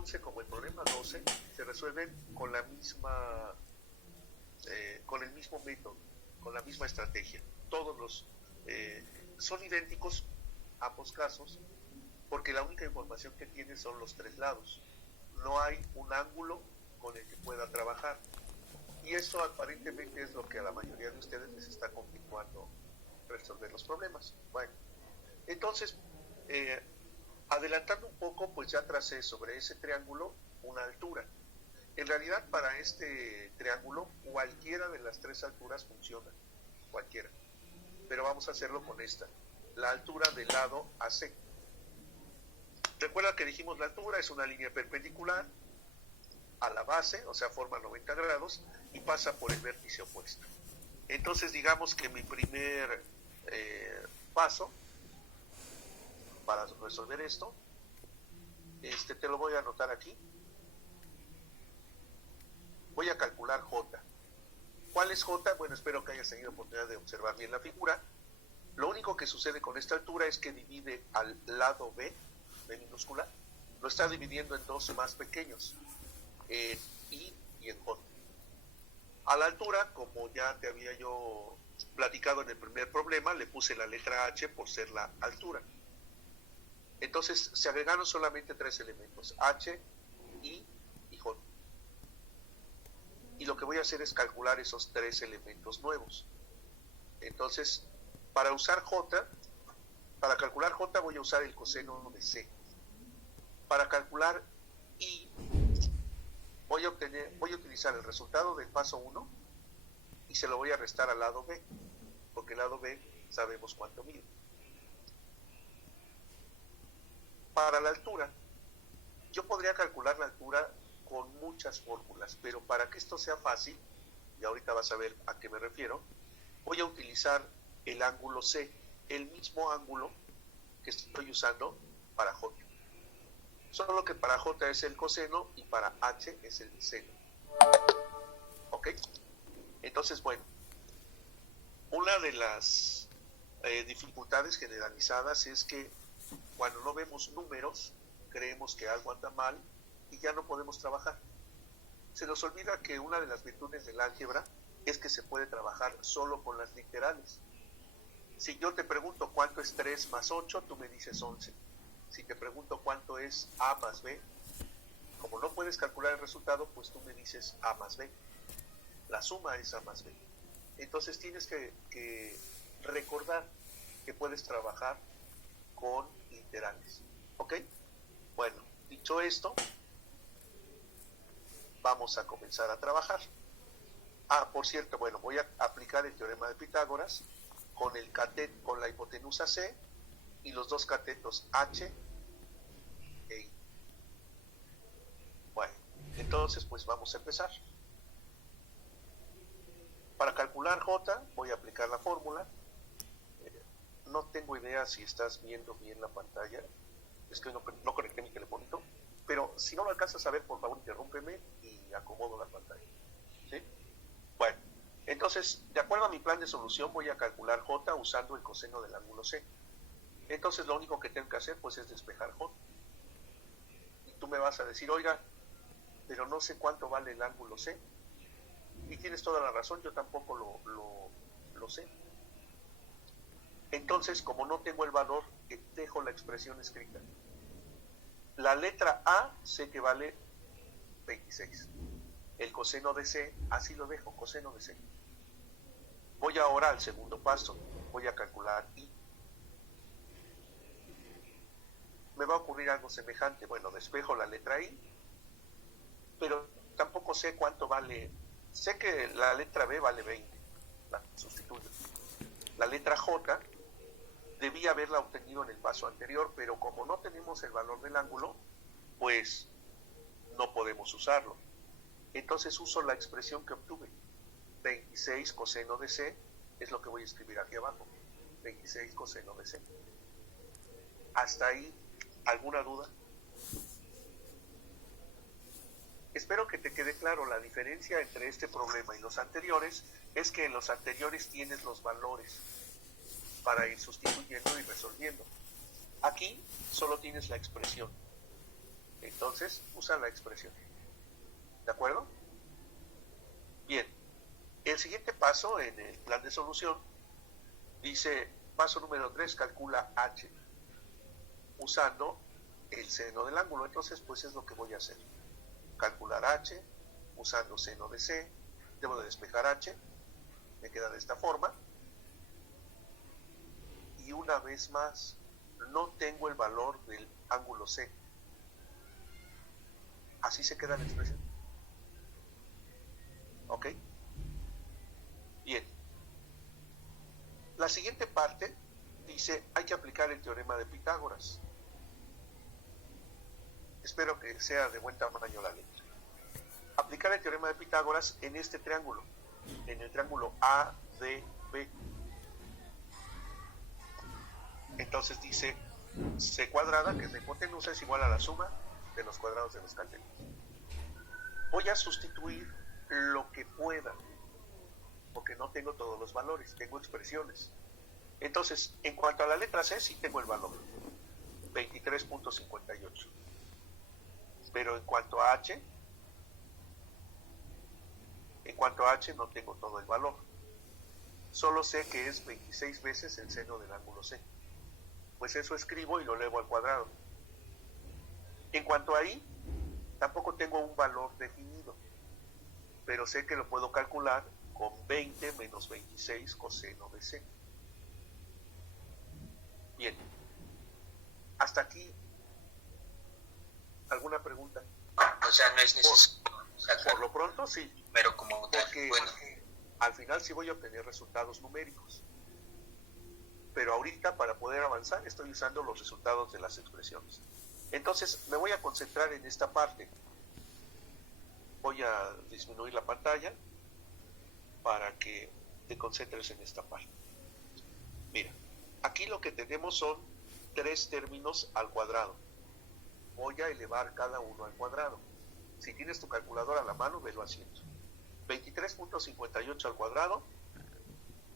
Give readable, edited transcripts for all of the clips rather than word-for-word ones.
11 como el problema 12 se resuelven con la misma, con el mismo método, con la misma estrategia. Todos los son idénticos ambos casos, porque la única información que tiene son los tres lados. No hay un ángulo con el que pueda trabajar. Y eso aparentemente es lo que a la mayoría de ustedes les está complicando resolver los problemas. Bueno, entonces, adelantando un poco, pues ya tracé sobre ese triángulo una altura. En realidad, para este triángulo, cualquiera de las tres alturas funciona, cualquiera. Pero vamos a hacerlo con esta, la altura del lado AC. Recuerda que dijimos la altura es una línea perpendicular a la base, o sea, forma 90 grados y pasa por el vértice opuesto. Entonces, digamos que mi primer paso para resolver esto, te lo voy a anotar aquí. Voy a calcular J. ¿Cuál es J? Bueno, espero que hayas tenido oportunidad de observar bien la figura. Lo único que sucede con esta altura es que divide al lado B minúscula, lo está dividiendo en dos más pequeños, en I y en J. A la altura, como ya te había yo platicado en el primer problema, le puse la letra H por ser la altura. Entonces se agregaron solamente tres elementos, H, I y J. Y lo que voy a hacer es calcular esos tres elementos nuevos. Entonces, para calcular J voy a usar el coseno de C. Para calcular I, voy a utilizar el resultado del paso 1 y se lo voy a restar al lado B, porque el lado B sabemos cuánto mide. Para la altura, yo podría calcular la altura con muchas fórmulas, pero para que esto sea fácil, y ahorita vas a ver a qué me refiero, voy a utilizar el ángulo C, el mismo ángulo que estoy usando para J. Solo que para J es el coseno y para H es el seno. ¿Ok? Entonces, bueno, una de las dificultades generalizadas es que cuando no vemos números, creemos que algo anda mal y ya no podemos trabajar. Se nos olvida que una de las virtudes del álgebra es que se puede trabajar solo con las literales. Si yo te pregunto cuánto es 3 más 8, tú me dices 11. Si te pregunto cuánto es A más B, como no puedes calcular el resultado, pues tú me dices A más B. La suma es A más B. Entonces tienes que recordar que puedes trabajar con literales. ¿Ok? Bueno, dicho esto, vamos a comenzar a trabajar. Por cierto, bueno, voy a aplicar el teorema de Pitágoras con la hipotenusa C y los dos catetos H e I. Bueno, entonces pues vamos a empezar. Para calcular J voy a aplicar la fórmula. No tengo idea si estás viendo bien la pantalla. Es que no conecté mi telefonito. Pero si no lo alcanzas a ver, por favor interrúmpeme y acomodo la pantalla. ¿Sí? Bueno, entonces, de acuerdo a mi plan de solución, voy a calcular J usando el coseno del ángulo C. Entonces, lo único que tengo que hacer, pues, es despejar J. Y tú me vas a decir, oiga, pero no sé cuánto vale el ángulo C. Y tienes toda la razón, yo tampoco lo sé. Entonces, como no tengo el valor, dejo la expresión escrita. La letra A sé que vale 26. El coseno de C, así lo dejo, coseno de C. Voy ahora al segundo paso, voy a calcular I. Me va a ocurrir algo semejante. Bueno, despejo la letra I, pero tampoco sé cuánto vale. Sé que la letra B vale 20, la sustituyo. La letra J debí haberla obtenido en el paso anterior, pero como no tenemos el valor del ángulo, pues no podemos usarlo. Entonces uso la expresión que obtuve. 26 coseno de C es lo que voy a escribir aquí abajo. 26 coseno de C. ¿Hasta ahí alguna duda? Espero que te quede claro. La diferencia entre este problema y los anteriores es que en los anteriores tienes los valores para ir sustituyendo y resolviendo. Aquí solo tienes la expresión. Entonces, usa la expresión. ¿De acuerdo? Bien. El siguiente paso en el plan de solución dice, paso número 3, calcula h usando el seno del ángulo. Entonces, pues es lo que voy a hacer. Calcular h usando seno de c. Debo de despejar h. Me queda de esta forma. Y una vez más, no tengo el valor del ángulo c. Así se queda la expresión. ¿Ok? Bien. La siguiente parte dice, hay que aplicar el teorema de Pitágoras. Espero que sea de buen tamaño la letra. Aplicar el teorema de Pitágoras en este triángulo, en el triángulo ADB. Entonces dice, c cuadrada, que es la hipotenusa, es igual a la suma de los cuadrados de los canteros. Voy a sustituir lo que pueda, porque no tengo todos los valores, tengo expresiones. Entonces, en cuanto a la letra C, sí tengo el valor, 23.58. Pero en cuanto a H no tengo todo el valor. Solo sé que es 26 veces el seno del ángulo C. Pues eso escribo y lo elevo al cuadrado. En cuanto a I, tampoco tengo un valor definido, pero sé que lo puedo calcular con 20 menos 26 coseno de C. Bien. Hasta aquí, ¿alguna pregunta? O sea, no es necesario por lo pronto, sí. Pero como tal, porque bueno. Al final sí voy a obtener resultados numéricos. Pero ahorita, para poder avanzar, estoy usando los resultados de las expresiones. Entonces, me voy a concentrar en esta parte. Voy a disminuir la pantalla para que te concentres en esta parte. Mira, aquí lo que tenemos son 3 términos al cuadrado. Voy a elevar cada uno al cuadrado. Si tienes tu calculadora a la mano, velo haciendo. 23.58 al cuadrado,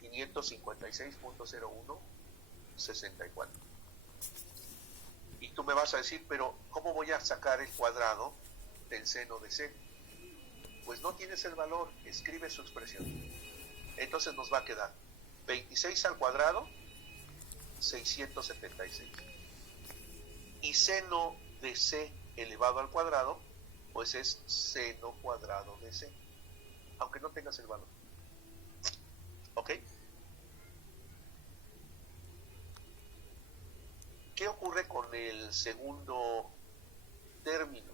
556.0164. Y tú me vas a decir, pero ¿cómo voy a sacar el cuadrado del seno de C? Pues no tienes el valor, escribe su expresión. Entonces nos va a quedar 26 al cuadrado, 676. Y seno de C elevado al cuadrado, pues es seno cuadrado de C, aunque no tengas el valor. ¿Ok? ¿Qué ocurre con el segundo término?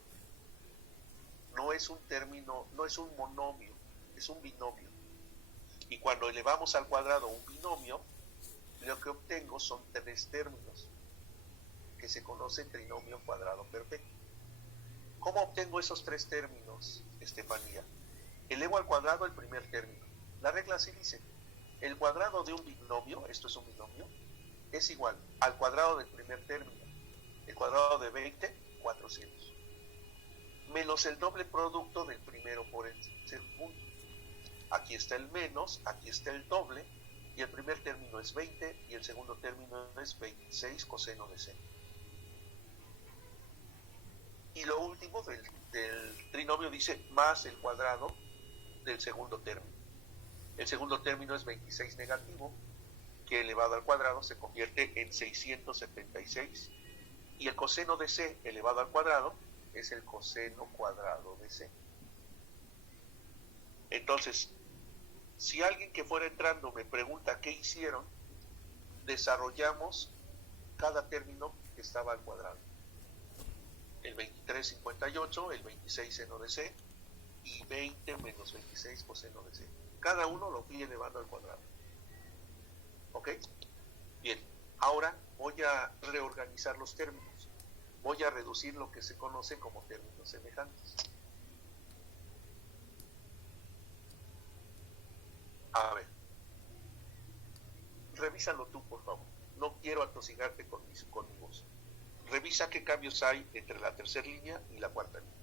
No es un término, no es un monomio, es un binomio. Y cuando elevamos al cuadrado un binomio, lo que obtengo son 3 términos, que se conoce trinomio cuadrado perfecto. ¿Cómo obtengo esos 3 términos, Estefanía? Elevo al cuadrado el primer término. La regla así dice, el cuadrado de un binomio, esto es un binomio, es igual al cuadrado del primer término, el cuadrado de 20, 400, menos el doble producto del primero por el segundo. Aquí está el menos, aquí está el doble, y el primer término es 20 y el segundo término es 26 coseno de C. Y lo último del trinomio dice más el cuadrado del segundo término. El segundo término es 26 negativo, que elevado al cuadrado se convierte en 676. Y el coseno de C elevado al cuadrado es el coseno cuadrado de C. Entonces, si alguien que fuera entrando me pregunta qué hicieron, desarrollamos cada término que estaba al cuadrado. El 23,58, el 26 seno de C y 20 menos 26 coseno de C. Cada uno lo fui elevando al cuadrado. ¿Ok? Bien, ahora voy a reorganizar los términos. Voy a reducir lo que se conoce como términos semejantes. A ver, revísalo tú, por favor. No quiero atosigarte con mi voz. Revisa qué cambios hay entre la tercera línea y la cuarta línea.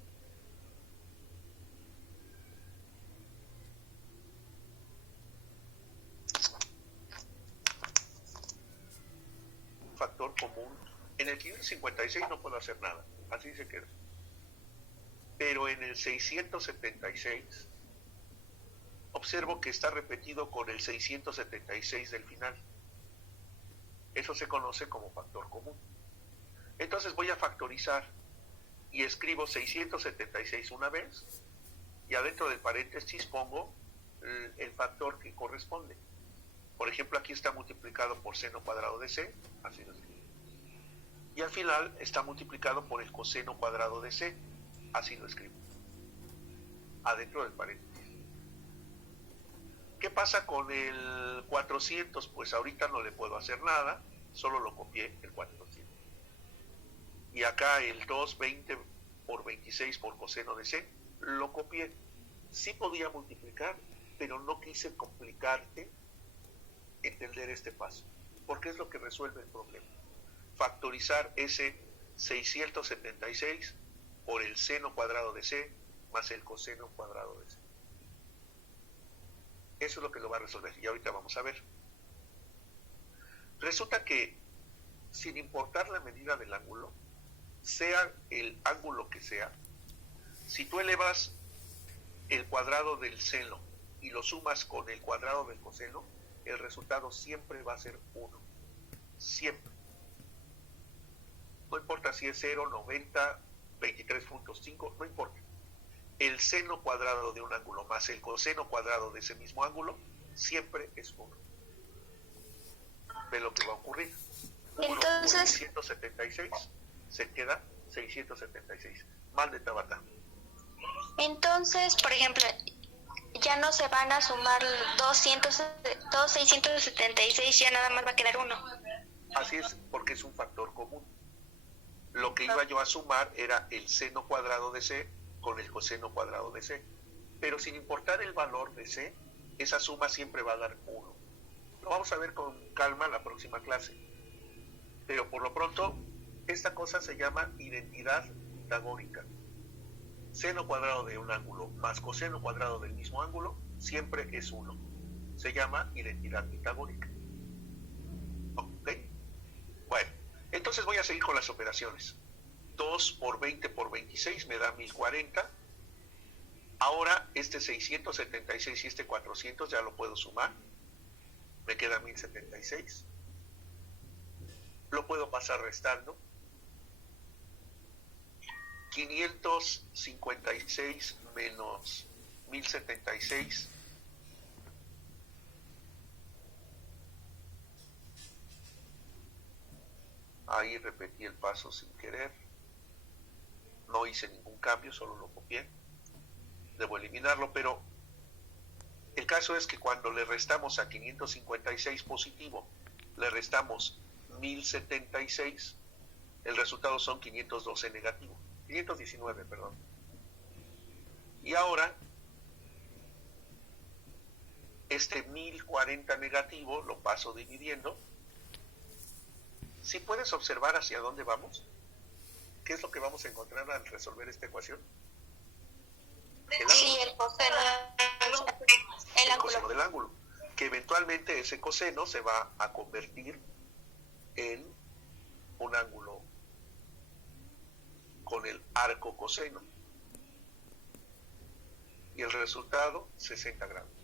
Factor común. En el 556 no puedo hacer nada. Así se queda. pero en el 676 observo que está repetido con el 676 del final. Eso se conoce como factor común. Entonces voy a factorizar y escribo 676 una vez y adentro del paréntesis pongo el factor que corresponde. Por ejemplo, aquí está multiplicado por seno cuadrado de c, así lo escribo. Y al final está multiplicado por el coseno cuadrado de c, así lo escribo, adentro del paréntesis. ¿Qué pasa con el 400? Pues ahorita no le puedo hacer nada, solo lo copié el 400. Y acá el 220 por 26 por coseno de c, lo copié. Sí podía multiplicar, pero no quise complicarte entender este paso, porque es lo que resuelve el problema. Factorizar ese 676 por el seno cuadrado de c más el coseno cuadrado de c. Eso es lo que lo va a resolver y ahorita vamos a ver. Resulta que sin importar la medida del ángulo, sea el ángulo que sea, si tú elevas el cuadrado del seno y lo sumas con el cuadrado del coseno, el resultado siempre va a ser 1. Siempre. No importa si es 0, 90, 23.5, no importa. El seno cuadrado de un ángulo más el coseno cuadrado de ese mismo ángulo siempre es 1. Ve lo que va a ocurrir. 1 Entonces, por 676 se queda 676. Mal de Tabata. entonces, por ejemplo, ya no se van a sumar 676, ya nada más va a quedar 1. Así es, porque es un factor común. Lo que iba yo a sumar era el seno cuadrado de c con el coseno cuadrado de c. Pero sin importar el valor de c, esa suma siempre va a dar 1. Lo vamos a ver con calma la próxima clase. Pero por lo pronto, esta cosa se llama identidad pitagórica. Seno cuadrado de un ángulo más coseno cuadrado del mismo ángulo siempre es 1. Se llama identidad pitagórica. ¿Ok? Bueno, entonces voy a seguir con las operaciones. 2 por 20 por 26 me da 1040. Ahora este 676 y este 400 ya lo puedo sumar. Me queda 1076. Lo puedo pasar restando. 556 menos 1076. Ahí repetí el paso sin querer. No hice ningún cambio, solo lo copié. Debo eliminarlo, pero el caso es que cuando le restamos a 556 positivo, le restamos 1076, el resultado son 512 negativo. 519, perdón. Y ahora, este 1040 negativo lo paso dividiendo. Si puedes observar hacia dónde vamos, ¿qué es lo que vamos a encontrar al resolver esta ecuación? Sí, el coseno, el ángulo. Coseno del ángulo. Que eventualmente ese coseno se va a convertir en un ángulo con el arco coseno. Y el resultado, 60 grados.